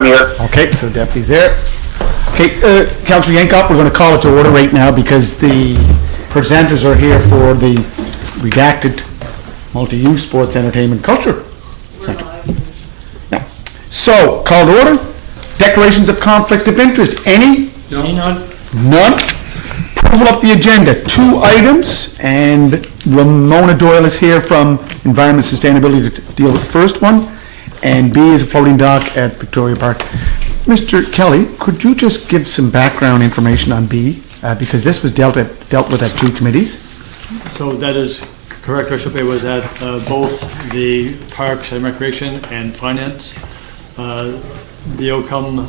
Here. Okay, so deputy's there. Okay, Councillor Yankoff, we're going to call it to order right now because the presenters are here for the redacted multi-use sports entertainment culture center. Yeah. So, call to order. Declarations of conflict of interest. Any? None. None. Approval of the agenda. 2 items, and Ramona Doyle is here from Environment Sustainability to deal with the first one. And B is a floating dock at Victoria Park. Mr. Kelly, could you just give some background information on B? Because this was dealt with at 2 committees. So that is correct, Your Worship. It was at both the Parks and Recreation and Finance. The outcome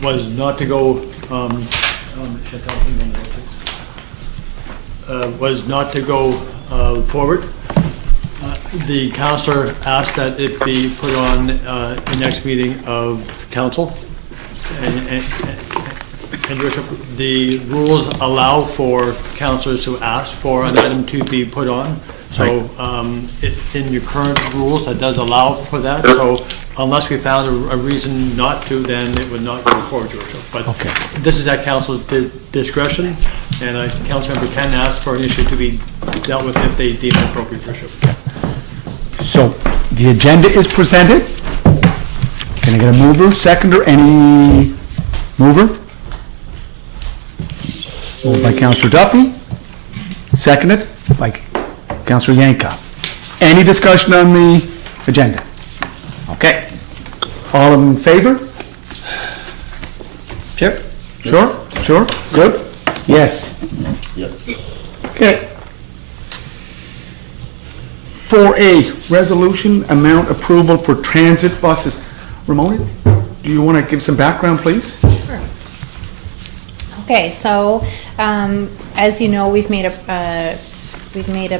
was not to go forward. The councillor asked that it be put on the next meeting of council. And Your Worship, the rules allow for councillors to ask for an item to be put on. So in your current rules, that does allow for that. So unless we found a reason not to, then it would not go forward, Your Worship. But this is at council's discretion, and a council member can ask for an issue to be dealt with if they deem it appropriate, Your Worship. So, the agenda is presented. Can I get a mover, seconder, any mover? Moved by Councillor Duffy, seconded by Councillor Yankoff. Any discussion on the agenda? Okay. All in favor? Sure? Sure? Sure? Good? Yes. Yes. Okay. 4A, resolution amount approval for transit buses. Ramona, do you want to give some background, please? Sure. Okay, so as you know, we've made a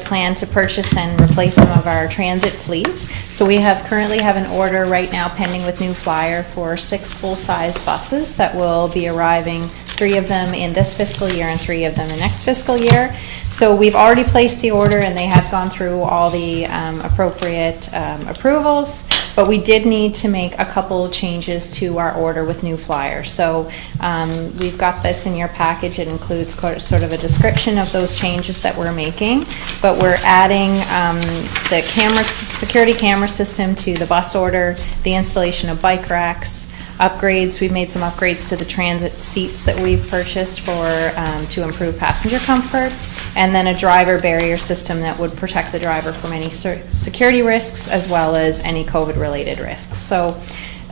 plan to purchase and replace some of our transit fleet. So we currently have an order right now pending with New Flyer for 6 full-size buses that will be arriving, 3 of them in this fiscal year and 3 of them in next fiscal year. So we've already placed the order and they have gone through all the appropriate approvals, but we did need to make a couple changes to our order with New Flyer. So we've got this in your package. It includes sort of a description of those changes that we're making, but we're adding the security camera system to the bus order, the installation of bike racks, upgrades. We've made some upgrades to the transit seats that we've purchased to improve passenger comfort, and then a driver barrier system that would protect the driver from any security risks as well as any COVID-related risks. So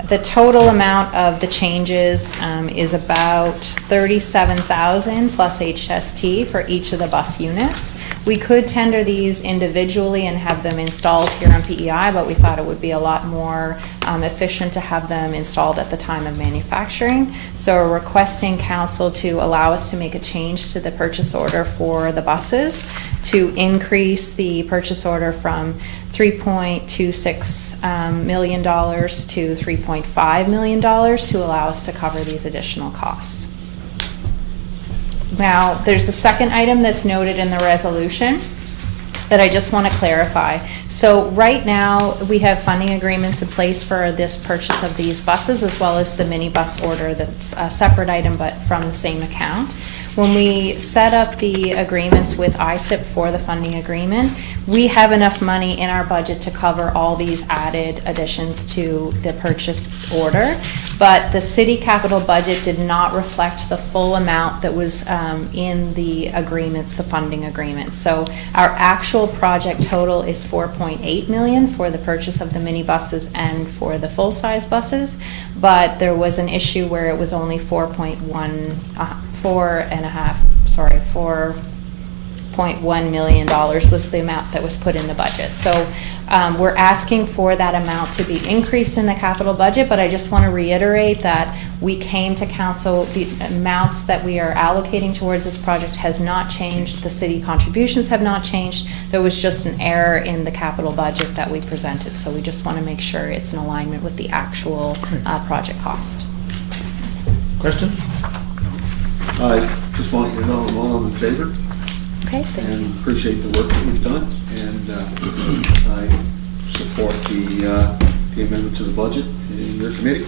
the total amount of the changes is about $37,000 plus HST for each of the bus units. We could tender these individually and have them installed here on PEI, but we thought it would be a lot more efficient to have them installed at the time of manufacturing. So we're requesting council to allow us to make a change to the purchase order for the buses to increase the purchase order from $3.26 million to $3.5 million to allow us to cover these additional costs. Now, there's a second item that's noted in the resolution that I just want to clarify. So right now, we have funding agreements in place for this purchase of these buses, as well as the minibus order that's a separate item but from the same account. When we set up the agreements with ISIP for the funding agreement, we have enough money in our budget to cover all these added additions to the purchase order, but the city capital budget did not reflect the full amount that was in the agreements, the funding agreement. So our actual project total is $4.8 million for the purchase of the minibuses and for the full-size buses, but there was an issue where it was only $4.1 million was the amount that was put in the budget. So we're asking for that amount to be increased in the capital budget, but I just want to reiterate that we came to council, the amounts that we are allocating towards this project has not changed, the city contributions have not changed, there was just an error in the capital budget that we presented, so we just want to make sure it's in alignment with the actual project cost. Question? I just want you to know I'm all in favor. Okay, thank you. And appreciate the work that we've done, and I support the the amendment to the budget in your committee.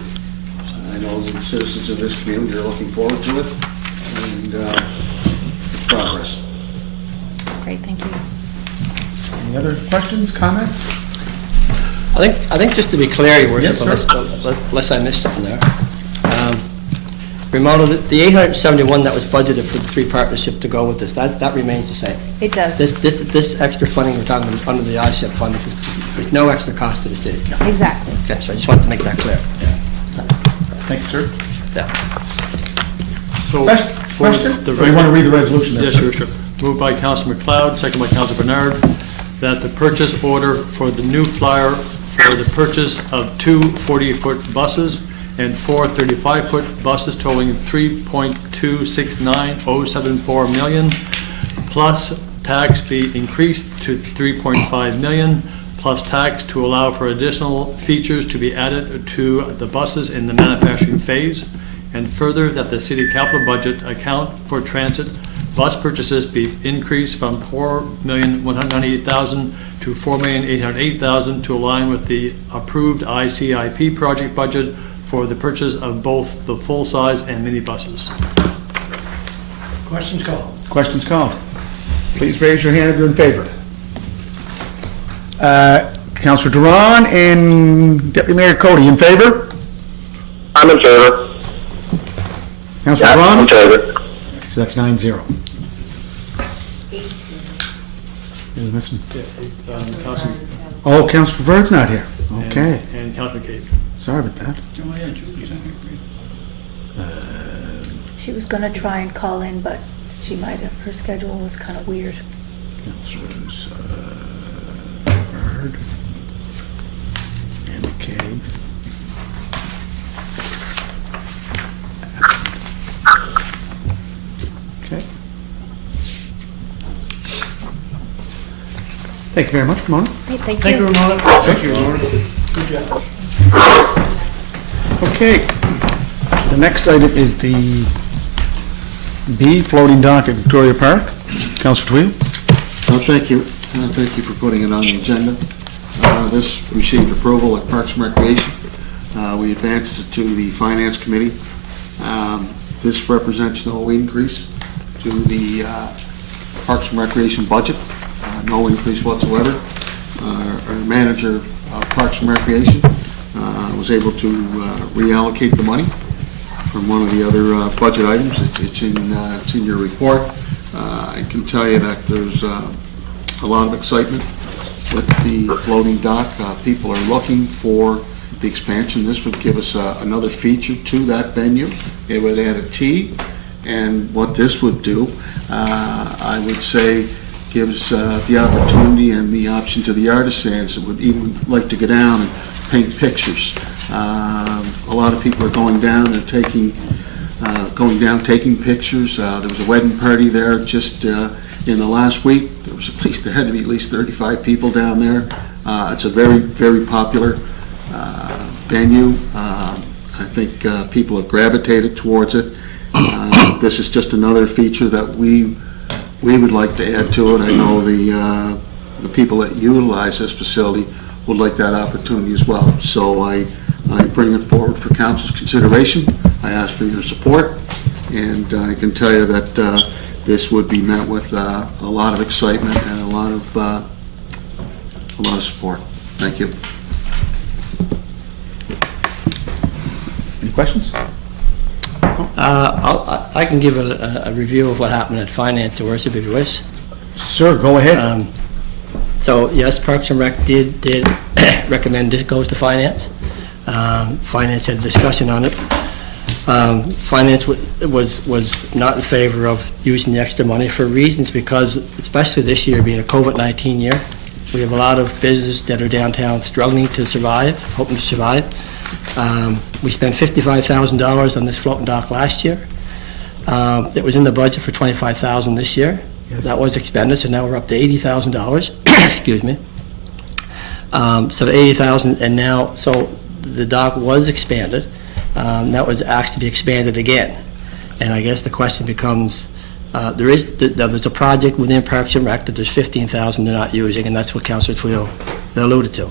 I know the citizens of this community are looking forward to it, and it's progress. Great, thank you. Any other questions, comments? I think just to be clear, Your Yes, Worship, sir. unless I missed something there. Ramona, the 871 that was budgeted for the 3 partnership to go with this, that remains the same. It does. This extra funding we're talking about under the ISIP fund, there's no extra cost to the city. Exactly. Okay, so I just wanted to make that clear. Thank you, sir. Yeah. So, Question? for the Or you want to read the resolution there, Yes, sir? Your Worship. Moved by Councilor McLeod, second by Councilor Bernard, that the purchase order for the new flyer for the purchase of 2 40-foot buses and 4 35-foot buses totaling $3.269074 million, plus tax be increased to $3.5 million, plus tax to allow for additional features to be added to the buses in the manufacturing phase, and further that the city capital budget account for transit bus purchases be increased from $4,198,000 to $4,808,000 to align with the approved ICIP project budget for the purchase of both the full-size and mini buses. Questions called. Questions called. Please raise your hand if you're in favor. Councilor Duran and Deputy Mayor Cody, in favor? I'm in favor. Councilor Yeah, Duran? in favor. So that's 9-0. You're missing- Councilor Oh, Councilor Verd's not here. Okay, and Councilor McCabe. sorry about that. She was gonna try and call in, but she might have, her schedule was kind of weird. Councilors Verd and McCabe. Okay. Thank you very much, Ramona. Great, thank you. Ramona. Thank you, Ramona. Good job. Okay, the next item is the B, floating dock at Victoria Park. Councilor Twill? Thank you. Thank you for putting it on the agenda. This received approval at Parks and Recreation. We advanced it to the Finance Committee. This represents no increase to the Parks and Recreation budget, no increase whatsoever. Our manager of Parks and Recreation was able to reallocate the money from one of the other budget items. It's in your report. I can tell you that there's a lot of excitement with the floating dock. People are looking for the expansion. This would give us another feature to that venue. It would add a T, and what this would do, I would say, gives the opportunity and the option to the artisans that would even like to go down and paint pictures. A lot of people are going down and taking pictures. There was a wedding party there just in the last week. There had to be at least 35 people down there. It's a very, very popular venue. I think people have gravitated towards it. This is just another feature that we would like to add to it. I know the people that utilize this facility would like that opportunity as well. So I bring it forward for council's consideration. I ask for your support, and I can tell you that this would be met with a lot of excitement and a lot of support. Thank you. Any questions? I can give a review of what happened at Finance, Your Worship, if you wish. Sir, go ahead. So, yes, Parks and Rec did recommend this goes to Finance. Finance had a discussion on it. Finance was not in favor of using the extra money for reasons because, especially this year being a COVID-19 year, we have a lot of businesses that are downtown struggling to survive, hoping to survive. We spent $55,000 on this floating dock last year. It was in the budget for $25,000 this year. Yes. That was expended, so now we're up to $80,000. Excuse me. So $80,000, and now, so the dock was expanded. That was asked to be expanded again. And I guess the question becomes, there's a project within Parks and Rec that there's $15,000 they're not using, and that's what Councilor Twill alluded to.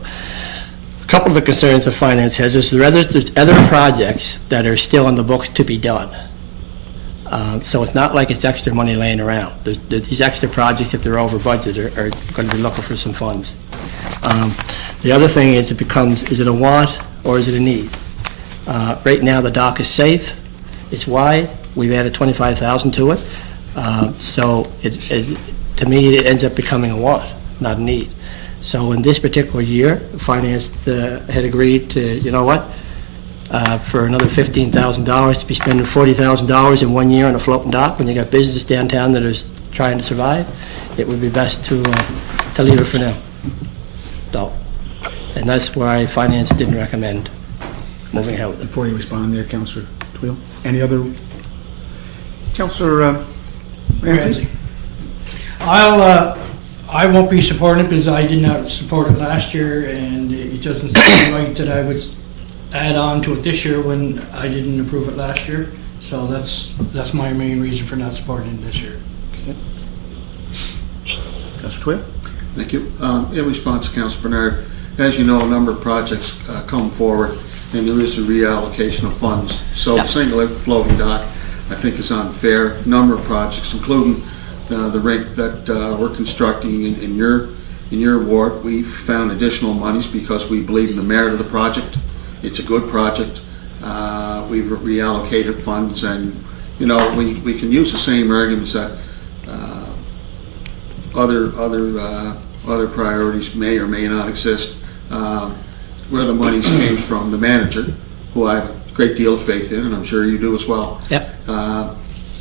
A couple of the concerns the finance has is there's other projects that are still on the books to be done. So it's not like it's extra money laying around. These extra projects, if they're over budget, are going to be looking for some funds. The other thing is is it a want or is it a need? Right now, the dock is safe, it's wide, we've added 25,000 to it. So to me, it ends up becoming a want, not a need. So in this particular year, finance had agreed to, you know what, for another $15,000 to be spending $40,000 in 1 year on a floating dock when you got businesses downtown that are trying to survive, it would be best to leave it for now. So, and that's why finance didn't recommend moving ahead with it. Before you respond there, Councillor Twill, any other? Councillor Ramsey? I won't be supporting it because I did not support it last year, and it doesn't seem right that I would add on to it this year when I didn't approve it last year. So that's my main reason for not supporting it this year. Okay. Councillor Twill? Thank you. In response to Councilor Bernard, as you know, a number of projects come forward, and there is a reallocation of funds. So Yep. single out the floating dock, I think, is unfair. Number of projects, including the rink that we're constructing in your ward, we've found additional monies because we believe in the merit of the project. It's a good project. We've reallocated funds, and you know we can use the same arguments that other priorities may or may not exist. Where the money came from, the manager, who I have a great deal of faith in, and I'm sure you do as well. Yep.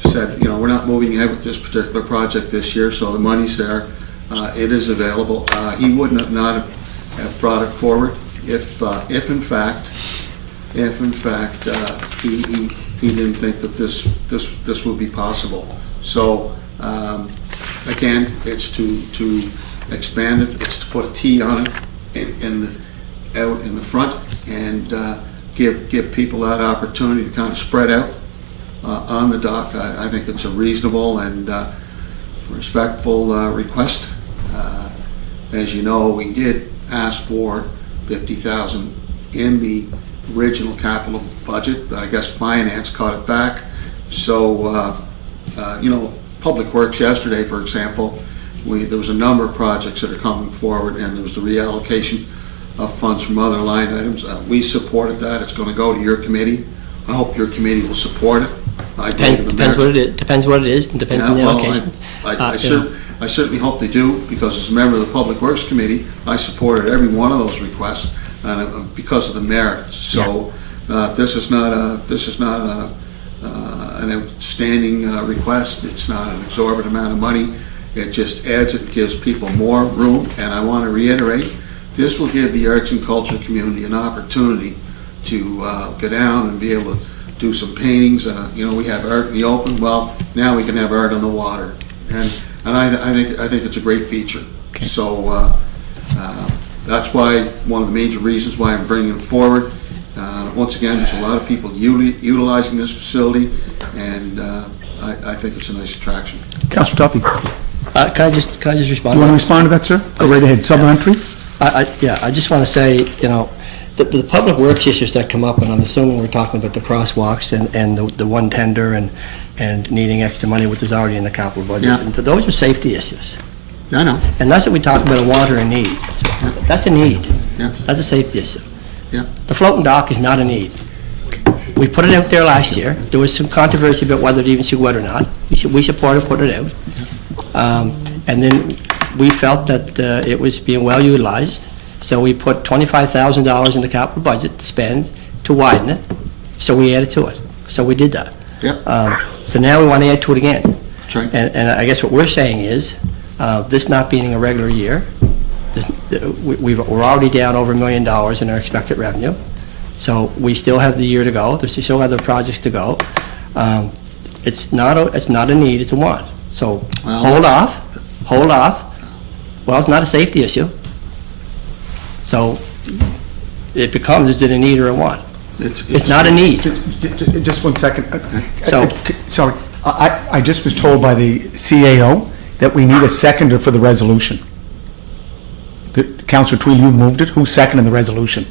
Said, you know, we're not moving ahead with this particular project this year, so the money's there. It is available. He wouldn't have brought it forward if in fact he didn't think that this would be possible. So again, it's to expand it. It's to put a T on it out in the front and give people that opportunity to kind of spread out on the dock. I think it's a reasonable and respectful request. As you know, we did ask for $50,000 in the original capital budget, but I guess finance caught it back. So, you know, Public Works yesterday, for example, there was a number of projects that are coming forward, and there was the reallocation of funds from other line items. We supported that. It's going to go to your committee. I hope your committee will support it. Depends what it is, and depends on the allocation. I certainly hope they do, because as a member of the Public Works Committee, I supported every one of those requests because of the merits. So this is not an outstanding request. It's not an exorbitant amount of money. It just adds it, gives people more room, and I want to reiterate, this will give the arts and culture community an opportunity to go down and be able to do some paintings. You know, we have art in the open. Well, now we can have art on the water, and I think it's a great feature. Okay. So that's why one of the major reasons why I'm bringing it forward. Once again, there's a lot of people utilizing this facility, and I think it's a nice attraction. Councillor Duffy? Can I just respond? You want to respond to that, sir? Go right ahead. Supplementary? Yeah, I just want to say, you know, the public works issues that come up, and I'm assuming we're talking about the crosswalks and the one tender and needing extra money, which is already in the capital budget. Yeah. And those are safety issues. I know. And that's what we talk about, a want or a need. That's a need. Yeah. That's a safety issue. Yeah. The floating dock is not a need. We put it out there last year. There was some controversy about whether it even should go out or not. We supported putting it out. And then we felt that it was being well utilized, so we put $25,000 in the capital budget to spend to widen it, so we added to it. So we did that. Yep. So now we want to add to it again. That's right. And I guess what we're saying is, this not being a regular year, we're already down over $1 million in our expected revenue, so we still have the year to go. There's still other projects to go. It's not a need, it's a want. So Well, hold off. Well, it's not a safety issue. So it becomes, is it a need or a want? It's not a need. Just 1 second. So- Sorry, I just was told by the CAO that we need a seconder for the resolution. Councillor Tweedy, you moved it. Who's seconding the resolution?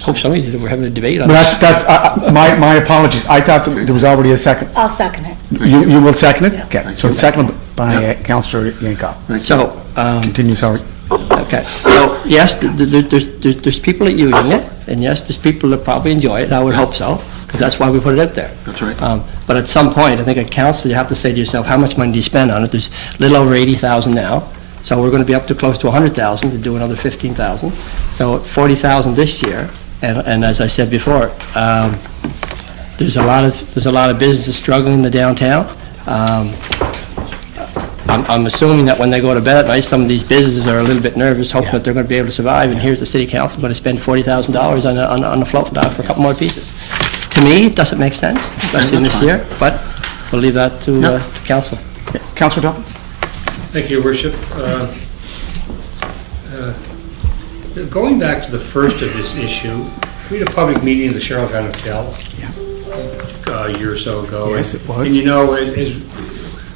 Hope somebody did, if we're having a debate on Well, this. my apologies. I thought that there was already a second. I'll second it. You will second it? Yeah. Okay, Thank so you. it's seconded by Councillor Yankoff. So, Continue, sorry. okay, so, yes, there's people that using it, and yes, there's people that probably enjoy it, I would hope so, because that's why we put it out there. That's right. But at some point, I think at council, you have to say to yourself, how much money do you spend on it? There's a little over 80,000 now, so we're gonna be up to close to 100,000 to do another 15,000. So 40,000 this year, and as I said before, there's a lot of businesses struggling in the downtown. I'm assuming that when they go to bed at night, some of these businesses are a little bit nervous, hoping that they're going to be able to survive, and here's the city council going to spend $40,000 on a float dock for a couple more pieces. To me, it doesn't make sense, especially in this year, but we'll leave that to council. Councillor Duffy? Thank you, Your Worship. Going back to the first of this issue, we had a public meeting in the Charlottetown Hotel a year or so ago. Yes, it was. And you know, as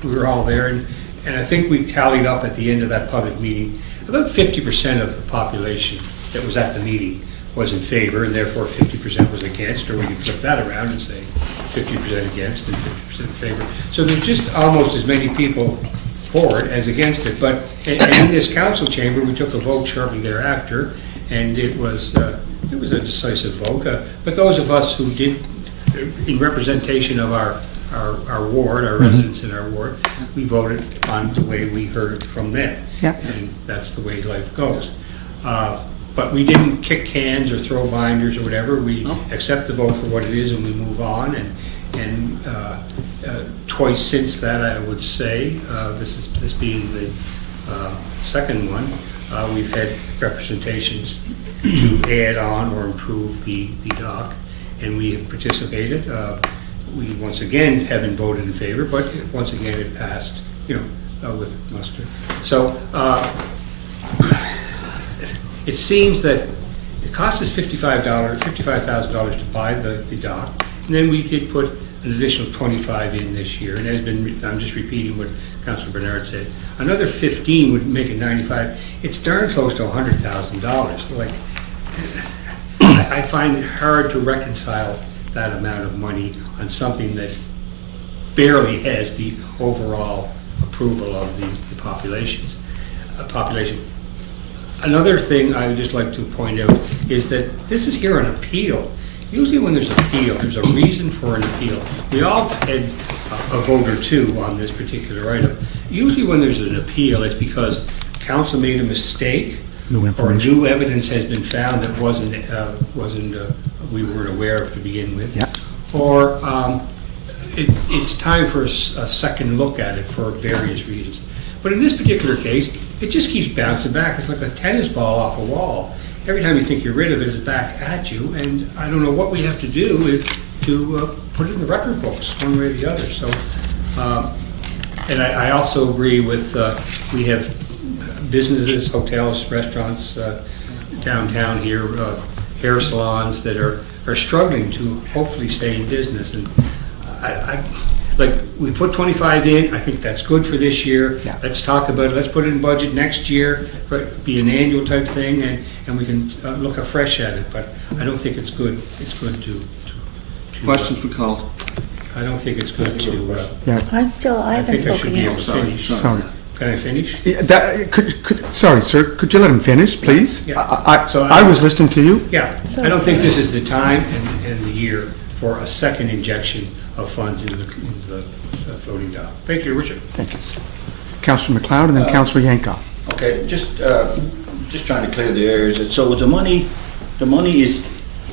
we were all there, and I think we tallied up at the end of that public meeting, about 50% of the population that was at the meeting was in favor, and therefore 50% was against, or we can flip that around and say 50% against and 50% in favor. So there's just almost as many people for it as against it. But in this council chamber, we took a vote shortly thereafter, and it was a decisive vote. But those of us who did, in representation of our ward, our residents in our ward, we voted on the way we heard from them. Yeah. And that's the way life goes. But we didn't kick cans or throw binders or whatever. We accept the vote for what it is and we move on. And twice since that, I would say, this being the second one, we've had representations to add on or improve the dock, and we have participated. We once again haven't voted in favor, but once again it passed, with muster. So it seems that it cost us $55,000 to buy the dock, and then we did put an additional 25 in this year, and I'm just repeating what Councilor Bernard said. Another 15 would make it 95. It's darn close to $100,000. Like, I find it hard to reconcile that amount of money on something that barely has the overall approval of the population. Another thing I would just like to point out is that this is here on appeal. Usually when there's appeal, there's a reason for an appeal. We all had a vote or two on this particular item. Usually when there's an appeal, it's because council made a mistake or new evidence has been found that we weren't aware of to begin with. Yeah. Or it's time for a second look at it for various reasons. But in this particular case, it just keeps bouncing back. It's like a tennis ball off a wall. Every time you think you're rid of it, it's back at you, and I don't know what we have to do to put it in the record books, one way or the other. So, and I also agree with, we have businesses, hotels, restaurants downtown here, hair salons that are struggling to hopefully stay in business. And like, we put 25 in, I think that's good for this year. Yeah. Let's talk about it, let's put it in budget next year, be an annual type thing, and we can look afresh at it, but I don't think it's good to Questions be called? I don't think it's good to, I I haven't think I should spoken be able yet. to Sorry, finish. Sorry. Can I finish? Yeah, sorry, sir, could you let him finish, please? Yeah. So I was listening to you. Yeah, I don't think this is the time and the year for a second injection of funds into the floating dock. Thank you, Richard. Thank you. Councillor McLeod and then Councillor Yankoff. Okay, just trying to clear the areas. So the money is,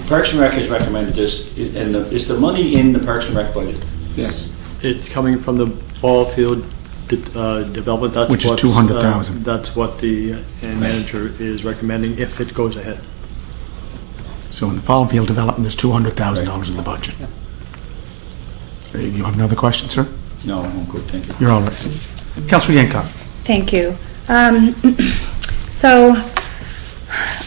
Parks and Rec has recommended this, and is the money in the Parks and Rec budget? Yes. It's coming from the ball field development. That's Which is what's, 200,000. That's what the manager is recommending if it goes ahead. So in the Paulfield development, there's $200,000 in the budget. You have another question, sir? No, I'm good, thank you. You're all right. Councillor Yankoff. Thank you. So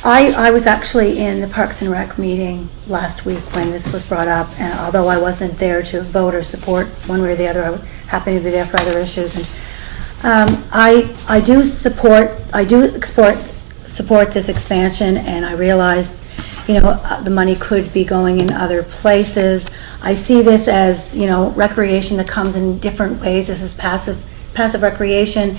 I was actually in the Parks and Rec meeting last week when this was brought up, and although I wasn't there to vote or support one way or the other, I happened to be there for other issues. I do support this expansion, and I realize, the money could be going in other places. I see this as, recreation that comes in different ways. This is passive recreation.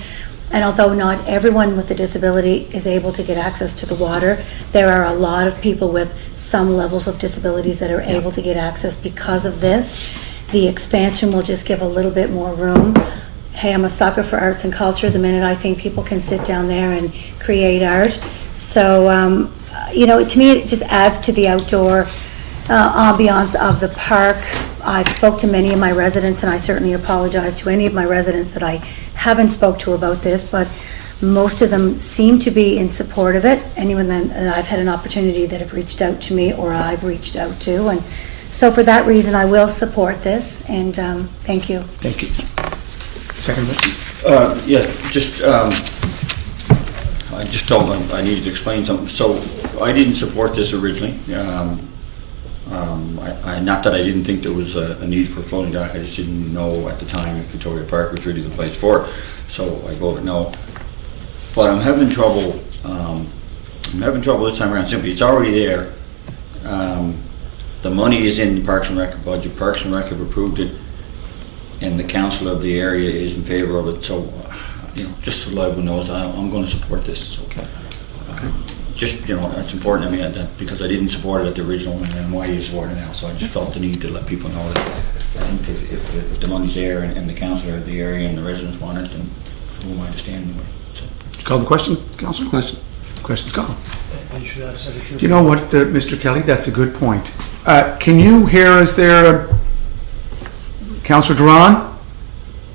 And although not everyone with a disability is able to get access to the water, there are a lot of people with some levels of disabilities that are able to get access because of this. The expansion will just give a little bit more room. Hey, I'm a sucker for arts and culture. The minute I think people can sit down there and create art. So, to me, it just adds to the outdoor ambiance of the park. I've spoke to many of my residents, and I certainly apologize to any of my residents that I haven't spoke to about this, but most of them seem to be in support of it. Anyone that I've had an opportunity that have reached out to me or I've reached out to. And so for that reason, I will support this, and thank you. Thank you. Second, I just felt I needed to explain something. So I didn't support this originally. Not that I didn't think there was a need for a floating dock, I just didn't know at the time if Victoria Park was really the place for it. So I voted no. But I'm having trouble. This time around. Simply, it's already there. The money is in the Parks and Rec budget. Parks and Rec have approved it, and the council of the area is in favor of it. So, just so everyone knows, I'm going to support this. It's okay. Just, it's important to me because I didn't support it at the original, and why you support it now. So I just felt the need to let people know that I think if the money's there and the councillor of the area and the residents want it, then who am I to stand in the way? So. did you call the question, Councillor? Question. Question's called. You should ask that too. Do you know what, Mr. Kelly? That's a good point. Can you hear us there, Councillor Duran?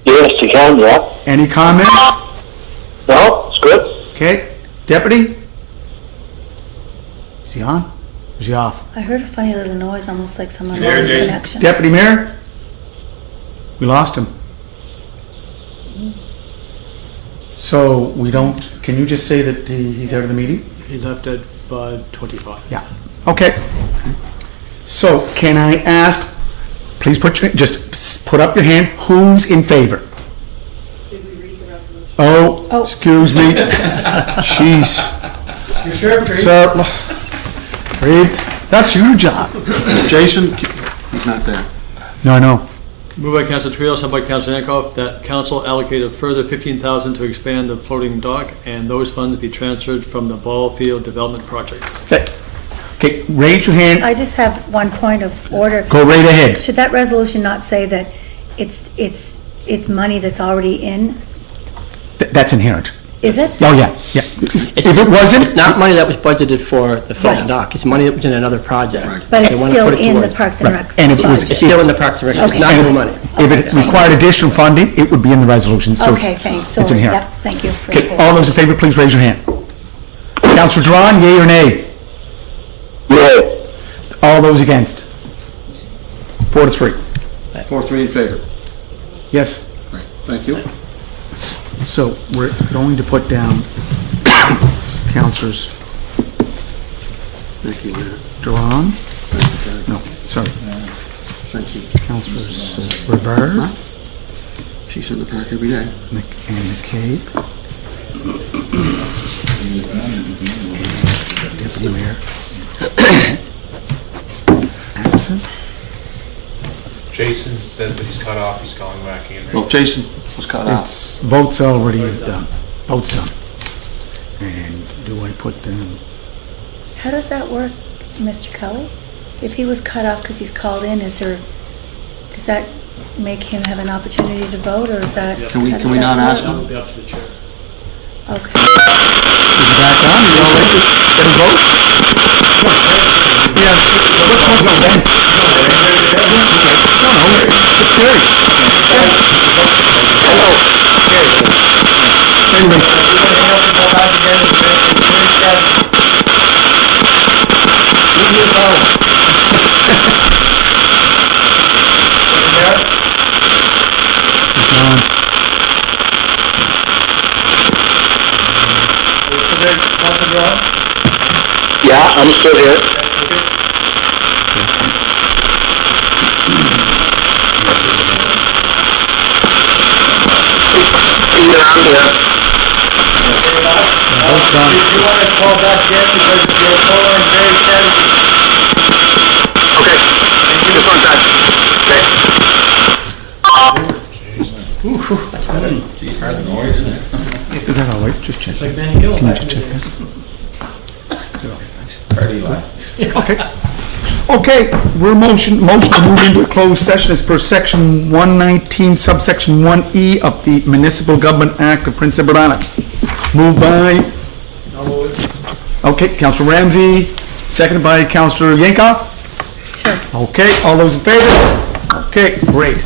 Yes, you can, yeah. Any comments? No, it's good. Okay. Deputy? Is he on? Or is he off? I heard a funny little noise, almost like someone lost connection. Deputy Mayor? We lost him. So we don't, can you just say that he's out of the meeting? He left at 5:25. Yeah. Okay. So can I ask, please just put up your hand, who's in favor? Did we read the resolution? Oh, excuse me. Jeez. You sure, Tracy? Sir, Reed, that's your job. Jason, he's not there. No, I know. Moved by Councilor Trio, second by Councilor Nankoff, that council allocate a further $15,000 to expand the floating dock, and those funds be transferred from the ball field development project. Okay, raise your hand. I just have one point of order. Go right ahead. Should that resolution not say that it's money that's already in? That's inherent. Is it? Oh, yeah. If it wasn't, It's not money that was budgeted for the floating Right. dock, it's money that was in another project. Right. But They it's wanna still put it in the towards- Parks and Right. Rec. And if it was- budget. It's still in the Parks and Rec, it's Okay. not new money. if it required additional funding, it would be in the resolution. So Okay, thanks. It's Sorry. inherent. Yep, thank you. for Okay, all those in favor, please raise your hand. Councillor Duran, yea or nay? Yay. All those against? 4-3. 4-3 in favor. Yes. Right. Thank you. So we're going to put down Councillors Thank you, Mayor. Duran, Thank you, Terry. no, sorry, Thank you. Councillors Rivard Huh? She's in the park every day. and McCabe. Deputy Mayor. Absent. Jason says that he's cut off, he's calling back in. Oh, Jason was cut out. It's, votes already done. Votes done. And do I put down, How does that work, Mr. Kelly? If he was cut off because he's called in, does that make him have an opportunity to vote, or is that? Can we how does not that ask work? him? It'll be up to the chair. Okay. is it back on? You all ready? Get a vote? Yeah, what's the sense? No, it's carried. Anyways. Leave me alone. Yeah, I'm still here. I'm here. Vote's done. If you want to call back in, because your phone line is very static. Okay. Just one time. Okay. Geez, kind of noise, isn't it? Is that all right? Just check. Like Benny Hill. Can you back just in check the this? Party line. Okay. Okay, we're motion to move into a closed session as per section 119 subsection 1E of the Municipal Government Act of Prince Edward Island. Moved by, okay, Councilor Ramsey, seconded by Councilor Yankoff? Sure. Okay, all those in favor? Okay, great.